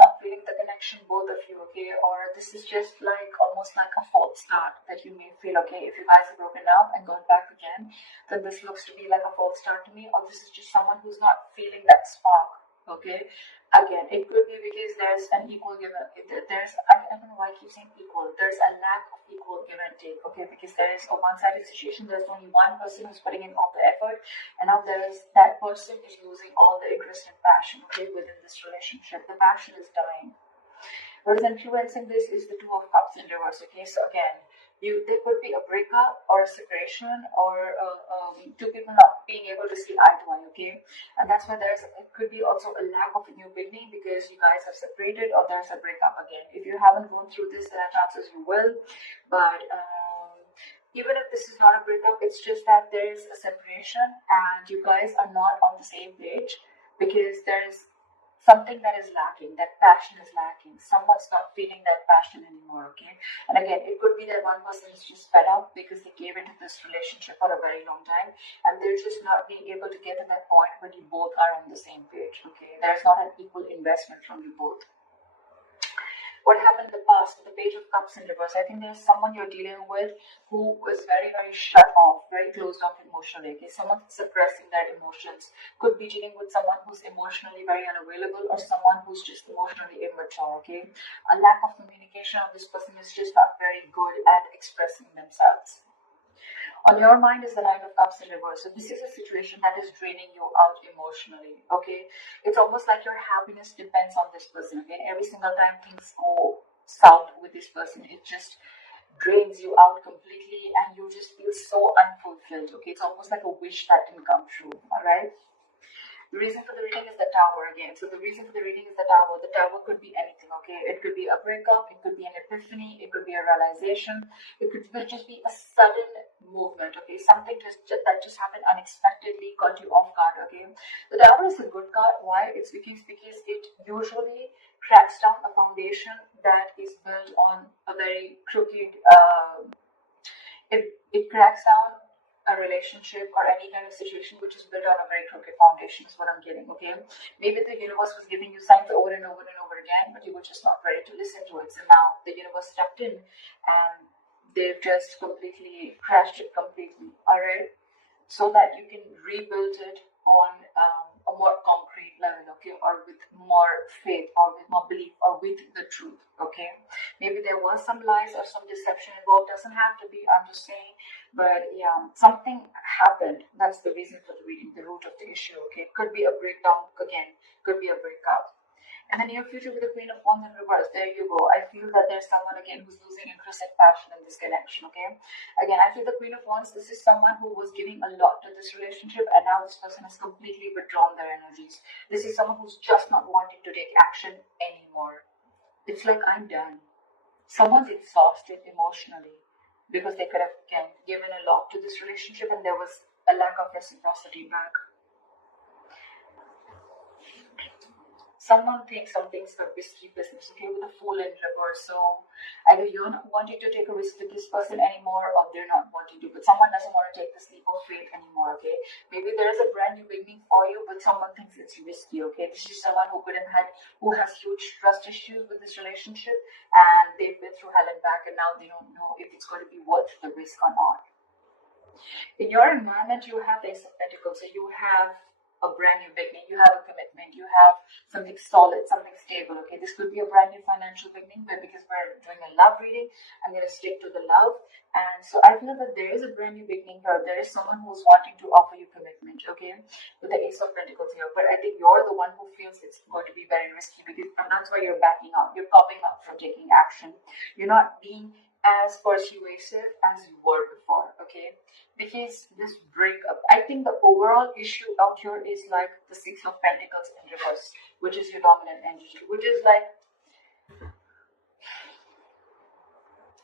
not feeling the connection, both of you, okay? Or this is just like almost like a false start that you may feel, okay? If you guys have broken up and gone back again, then this looks to be like a false start to me, or this is just someone who's not feeling that spark, okay? Again, it could be because there's an equal give and I don't know why I keep saying equal. There's a lack of equal give and take, okay? Because there is a one-sided situation. There's only one person who's putting in all the effort, and now that person is losing all the interest and passion, okay, within this relationship. The passion is dying. What is influencing this is the Two of Cups in reverse, okay? So again, there could be a breakup or a separation, or two people not being able to see eye to eye, okay? And that's why it could be also a lack of a new beginning because you guys have separated, or there's a breakup again. If you haven't gone through this, then chances you will. But even if this is not a breakup, it's just that there is a separation and you guys are not on the same page because there's something that is lacking, that passion is lacking. Someone's not feeling that passion anymore, okay? And again, it could be that one person is just fed up because they gave into this relationship for a very long time and they're just not being able to get to that point when you both are on the same page, okay? There's not an equal investment from you both. What happened in the past with the Page of Cups in reverse? I think there's someone you're dealing with who was very, very shut off, very closed off emotionally. Okay? Someone suppressing their emotions. Could be dealing with someone who's emotionally very unavailable or someone who's just emotionally immature. Okay, a lack of communication of this person is just not very good at expressing themselves. On your mind is the Nine of Cups in reverse. So this is a situation that is draining you out emotionally, okay? It's almost like your happiness depends on this person, okay? Every single time things go south with this person, it just drains you out completely and you just feel so unfulfilled, okay? It's almost like a wish that didn't come true, all right? The reason for the reading is the Tower again. So the reason for the reading is the Tower. The Tower could be anything, okay? It could be a breakup, it could be an epiphany, it could be a realization, it could just be a sudden movement, okay? Something that just happened unexpectedly, caught you off guard, okay? The Tower is a good card. Why? It's because it usually cracks down a foundation that is built on a very crooked, it cracks down a relationship or any kind of situation which is built on a very crooked foundation is what I'm getting, okay? Maybe the universe was giving you signs over and over and over again, but you were just not ready to listen to it. So now the universe stepped in and they've just completely crashed it completely, all right? So that you can rebuild it on a more concrete level, okay? Or with more faith or with more belief or with the truth, okay? Maybe there was some lies or some deception involved. Doesn't have to be, I'm just saying. But yeah, something happened. That's the reason for the reading, the root of the issue, okay? Could be a breakdown again, could be a breakup. In the near future with the Queen of Wands in reverse, there you go. I feel that there's someone again who's losing interest and passion in this connection, okay? Again, I feel the Queen of Wands, this is someone who was giving a lot to this relationship and now this person has completely withdrawn their energies. This is someone who's just not wanting to take action anymore. It's like, I'm done. Someone's exhausted emotionally because they could have, again, given a lot to this relationship and there was a lack of reciprocity back. Someone thinks some things are risky business, okay, with a Fool in reverse. So either you're not wanting to take a risk with this person anymore or they're not wanting to, but someone doesn't want to take this leap of faith anymore, okay? Maybe there is a brand new beginning for you, but someone thinks it's risky, okay? This is someone who has huge trust issues with this relationship and they've been through hell and back and now they don't know if it's going to be worth the risk or not. In your environment, you have the Ace of Pentacles, so you have a brand new beginning, you have a commitment, you have something solid, something stable, okay? This could be a brand new financial beginning, but because we're doing a love reading, I'm going to stick to the love. And so I feel that there is a brand new beginning here. There is someone who's wanting to offer you commitment, okay? With the Ace of Pentacles here. But I think you're the one who feels it's going to be very risky because that's why you're backing out. You're popping up from taking action. You're not being as persuasive as you were before, okay? Because this breakup, I think the overall issue out here is like the Six of Pentacles in reverse, which is your dominant energy, which is like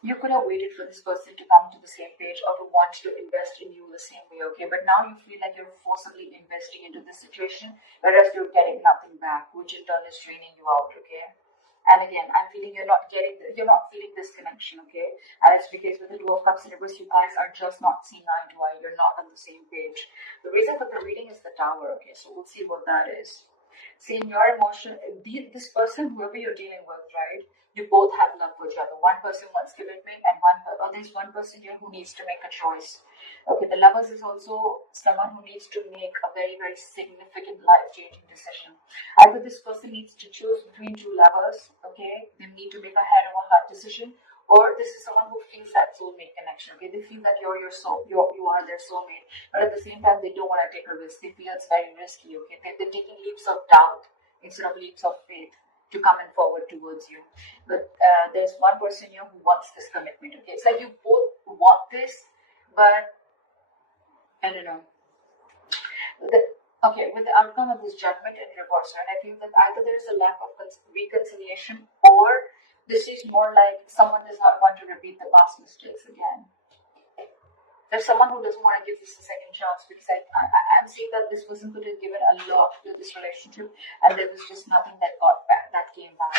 you could have waited for this person to come to the same page or to want to invest in you the same way, okay? But now you feel like you're forcibly investing into this situation, whereas you're getting nothing back, which in turn is draining you out, okay? And again, I'm feeling you're not feeling this connection, okay? And it's because with the Two of Cups in reverse, you guys are just not seeing eye to eye. You're not on the same page. The reason for the reading is the Tower, okay? So we'll see what that is. See, in your emotion, this person, whoever you're dealing with, right? You both have love for each other. One person wants commitment, and there's one person here who needs to make a choice. Okay, the lovers is also someone who needs to make a very, very significant life-changing decision. Either this person needs to choose between two lovers, okay? They need to make a head over heart decision, or this is someone who feels that soulmate connection. Okay, they feel that you're your soul, you are their soulmate, but at the same time they don't want to take a risk. They feel it's very risky. Okay, they're taking leaps of doubt instead of leaps of faith to come in forward towards you. But there's one person here who wants this commitment. Okay, it's like you both want this, but I don't know. With the outcome of this judgment in reverse, and I feel that either there is a lack of reconciliation, or this is more like someone does not want to repeat the past mistakes again. There's someone who doesn't want to give this a second chance, because I'm seeing that this person could have given a lot to this relationship, and there was just nothing that came back.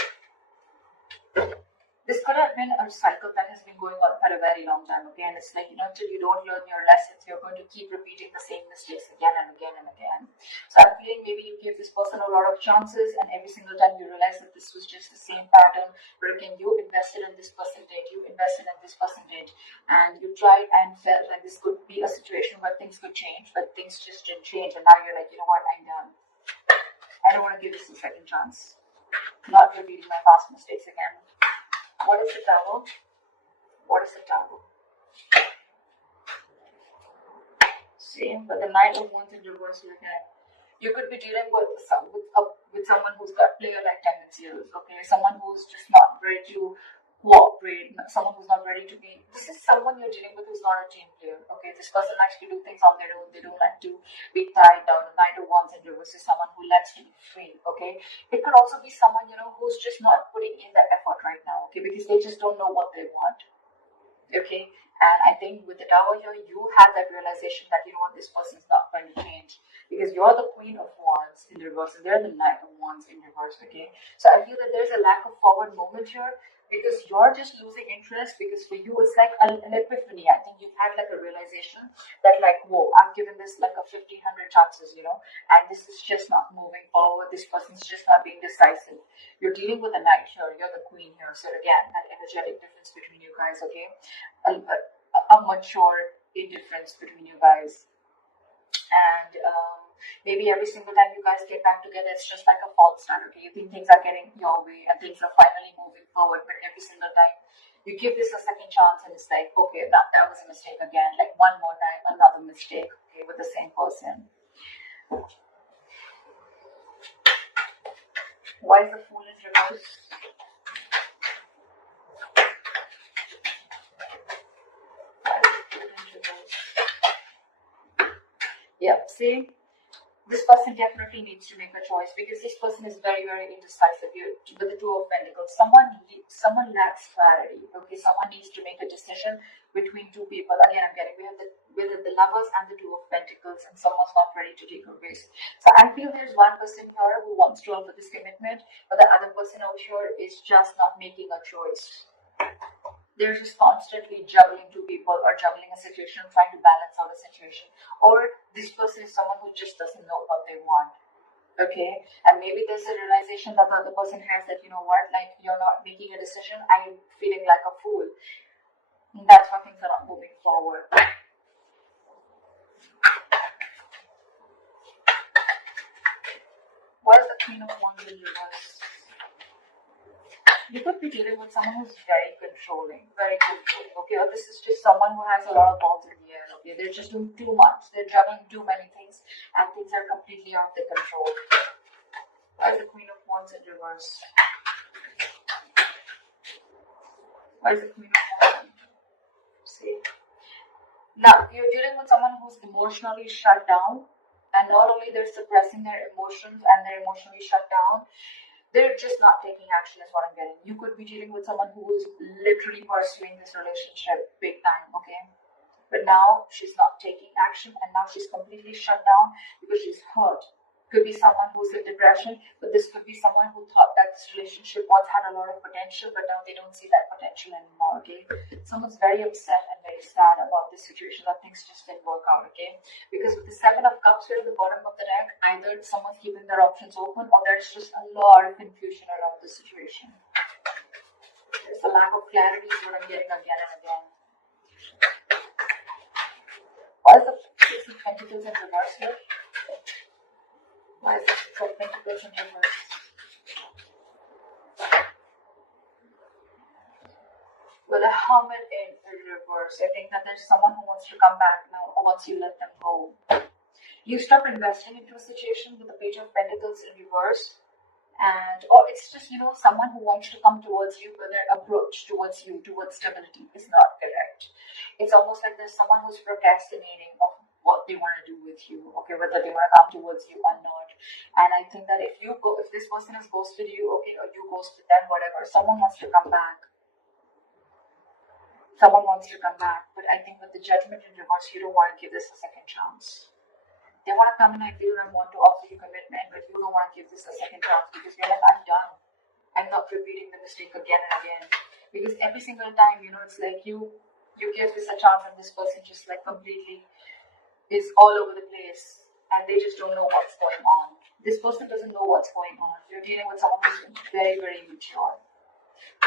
This could have been a cycle that has been going on for a very long time, okay? And it's like, until you don't learn your lessons, you're going to keep repeating the same mistakes again and again and again. So I'm feeling maybe you gave this person a lot of chances, and every single time you realize that this was just the same pattern, but again, you invested in this person did, and you tried and felt like this could be a situation where things could change, but things just didn't change, and now you're like, you know what, I'm done. I don't want to give this a second chance. Not repeating my past mistakes again. What is the Tower? Same, but the Knight of Wands in reverse. You could be dealing with someone who's got player-like tendencies. Okay, someone who's just not ready to cooperate. Someone who's not ready to be. This is someone you're dealing with who's not a team player. Okay, this person likes to do things on their own. They don't like to be tied down. The Knight of Wands in reverse is someone who likes to be free. Okay, it could also be someone who's just not putting in the effort right now. Okay, because they just don't know what they want. Okay, and I think with the Tower here, you have that realization that this person's not going to change, because you're the Queen of Wands in reverse and they're the Knight of Wands in reverse. Okay, so I feel that there's a lack of forward movement here, because you're just losing interest, because for you it's like an epiphany. I think you've had like a realization that like, whoa, I've given this like a 1,500 chances, and this is just not moving forward. This person's just not being decisive. You're dealing with a Knight here, you're the Queen here, so again, that energetic difference between you guys. Okay, a mature indifference between you guys, and maybe every single time you guys get back together, it's just like a false start. Okay, you think things are getting your way and things are finally moving forward, but every single time you give this a second chance, and it's like, okay, that was a mistake again. Like one more time, another mistake. Okay, with the same person. Why is the Fool in reverse? Yep, see, this person definitely needs to make a choice, because this person is very, very indecisive here with the Two of Pentacles. Someone lacks clarity. Okay, someone needs to make a decision between two people. Again, I'm getting we have the Lovers and the Two of Pentacles, and someone's not ready to take a risk. So I feel there's one person here who wants to offer this commitment, but the other person over here is just not making a choice. They're just constantly juggling two people, or juggling a situation, trying to balance out a situation. Or this person is someone who just doesn't know what they want. Okay, and maybe there's a realization that the other person has that, like, you're not making a decision, I'm feeling like a fool. And that's why things are not moving forward. What is the Queen of Wands in reverse? You could be dealing with someone who's very controlling. Okay, or this is just someone who has a lot of balls in the air. Okay, they're just doing too much. They're juggling too many things, and things are completely out of their control. Why is the Queen of Wands in reverse? Why is the Queen of Wands? See, now you're dealing with someone who's emotionally shut down, and not only they're suppressing their emotions and they're emotionally shut down, they're just not taking action, is what I'm getting. You could be dealing with someone who is literally pursuing this relationship big time, okay? But now she's not taking action, and now she's completely shut down because she's hurt. Could be someone who's in depression, but this could be someone who thought that this relationship once had a lot of potential, but now they don't see that potential anymore, okay? Someone's very upset and very sad about this situation, that things just didn't work out, okay? Because with the Seven of Cups here at the bottom of the deck, either someone's keeping their options open or there's just a lot of confusion around the situation. There's a lack of clarity is what I'm getting again and again. Why is the Six of Pentacles in reverse here? Why is the Six of Pentacles in reverse? Well, a Hermit in reverse. I think that there's someone who wants to come back now once you let them go. You stop investing into a situation with the Page of Pentacles in reverse. And or it's just, you know, someone who wants to come towards you, but their approach towards you, towards stability, is not correct. It's almost like there's someone who's procrastinating of what they want to do with you, okay, whether they want to come towards you or not. And I think that if this person has ghosted you, okay, or you ghosted them, whatever, someone wants to come back. Someone wants to come back, but I think with the Judgment in reverse, you don't want to give this a second chance. They want to come and I feel and want to offer you commitment, but you don't want to give this a second chance because you're like, I'm done. I'm not repeating the mistake again and again. Because every single time, you know, it's like you give this a chance and this person just like completely is all over the place and they just don't know what's going on. This person doesn't know what's going on. You're dealing with someone who's very, very immature.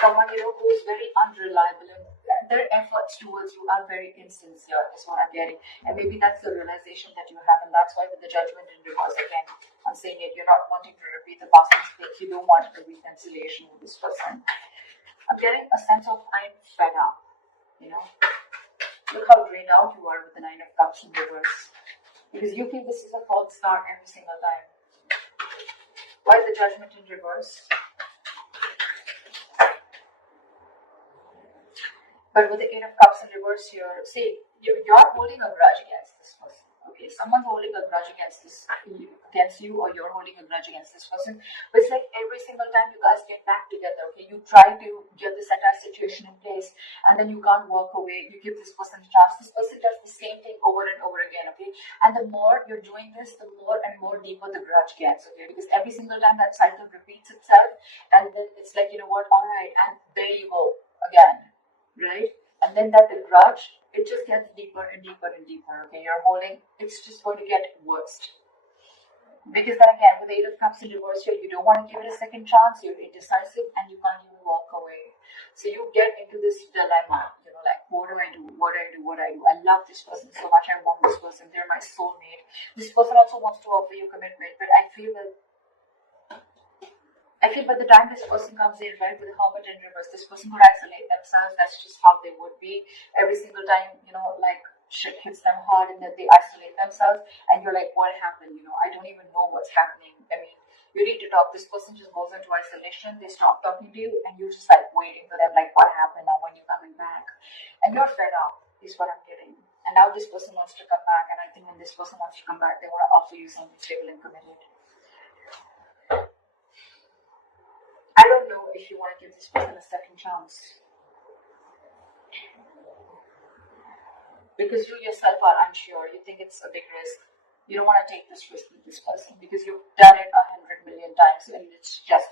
Someone, you know, who's very unreliable and their efforts towards you are very insincere is what I'm getting. And maybe that's the realization that you have, and that's why with the Judgment in reverse again, I'm saying it, you're not wanting to repeat the past mistake. You don't want a reconciliation with this person. I'm getting a sense of I'm fed up, you know. Look how drained out you are with the Nine of Cups in reverse. Because you feel this is a false start every single time. Why is the Judgment in reverse? But with the Eight of Cups in reverse here, see, you're holding a grudge against this person. Okay, someone's holding a grudge against you, or you're holding a grudge against this person. But it's like every single time you guys get back together, okay, you try to get this entire situation in place, and then you can't walk away. You give this person a chance. This person does the same thing over and over again, okay? And the more you're doing this, the more and more deeper the grudge gets, okay? Because every single time that cycle repeats itself, and then it's like, you know what, all right, and there you go again. Right? And then that the grudge, it just gets deeper and deeper and deeper. Okay, you're holding, it's just going to get worse. Because then again, with the Eight of Cups in reverse here, you don't want to give it a second chance, you're indecisive, and you can't even walk away. So you get into this dilemma, you know, like, what do I do? What do I do? What do I do? I love this person so much, I want this person, they're my soulmate. This person also wants to offer you commitment, but I feel by the time this person comes in, right, with the Hermit in reverse, this person would isolate themselves. That's just how they would be. Every single time, you know, like shit hits them hard and then they isolate themselves and you're like, what happened? You know, I don't even know what's happening. I mean, you need to talk. This person just goes into isolation. They stop talking to you and you're just like waiting for them, like, what happened now? When you coming back? And you're fed up, is what I'm getting. And now this person wants to come back, and I think when this person wants to come back, they want to offer you something stable and committed. I don't know if you want to give this person a second chance. Because you yourself are unsure. You think it's a big risk. You don't want to take this risk with this person because you've done it 100 million times and it's just